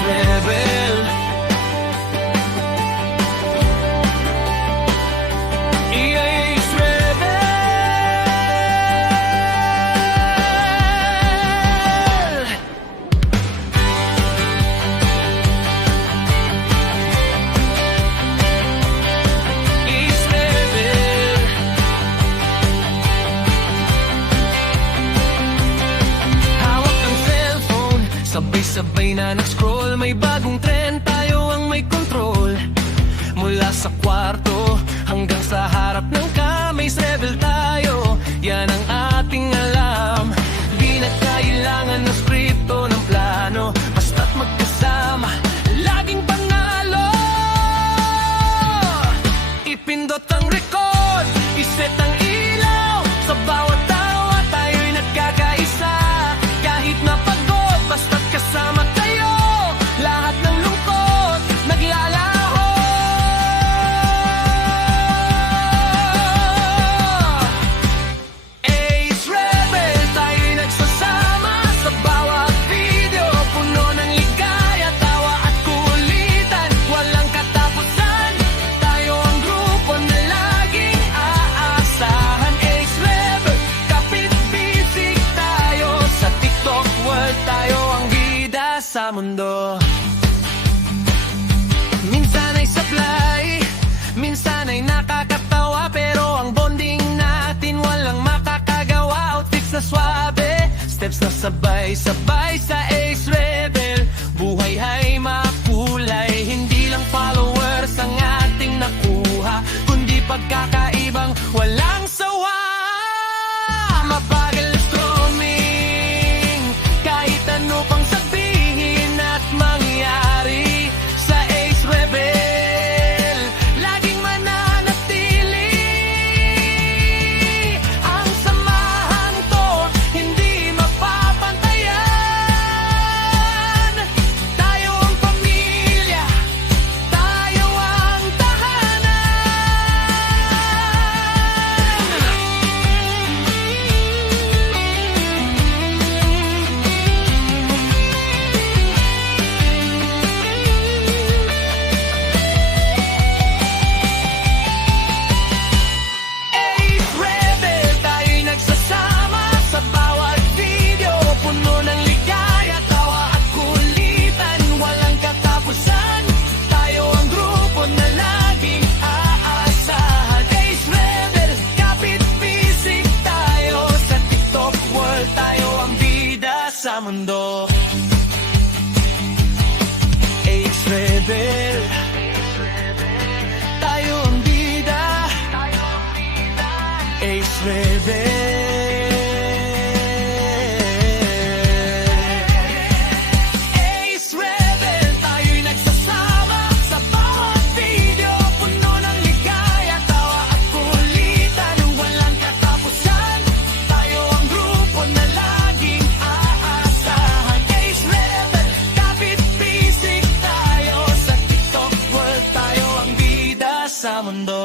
Ace Rebel. Ace Rebel. Ace Rebel. Hawak ang cellphone, sabay-sabay na nag-scroll. May bagong trend, tayo ang may control. Mula sa kwarto hanggang sa harap ng kamay, Ace Rebel tayo, yan ang ating alam. Di na kailangan ng skripto ng plano, basta't magkasama, laging panalo. Ipindot ang record, iset ang ilaw, sa bawat tawa tayo'y nagkakaisa. Kahit napagod, basta't kasama tayo, lahat ng lungkot naglalaho. Ace Rebel, tayo'y nagsasama sa bawat video, puno ng ligaya, tawa at kulitan, walang katapusan. Tayo ang grupo na laging aasahan. Ace Rebel, kapit-bisig tayo, sa TikTok world tayo ang bida sa mundo. Minsan ay sablay, minsan ay nakakatawa, pero ang bonding natin walang makakagawa. Outfits na swabe, steps na sabay-sabay sa Ace Rebel. Buhay ay makulay, hindi lang followers ang ating nakuha, kundi pagkakaibang walang sawa. Mabagal na stroming, kahit ano pang sabihin at mangyari, sa Ace Rebel laging mananatili. Ang samahan to hindi mapapantayan. Tayo ang pamilya, tayo ang tahanan. Ace Rebel, tayo'y nagsasama sa bawat video, puno ng ligaya, tawa at kulitan, walang katapusan. Tayo ang grupo na laging aasahan. Ace Rebel, kapit-bisig tayo, sa TikTok world tayo ang bida sa mundo. Ace Rebel, tayo ang bida. Ace Rebel. Ace Rebel, tayo'y nagsasama sa bawat video, puno ng ligaya, tawa at kulitan, walang katapusan. Tayo ang grupo na laging aasahan. Ace Rebel, kapit-bisig tayo, sa TikTok world tayo ang bida sa mundo.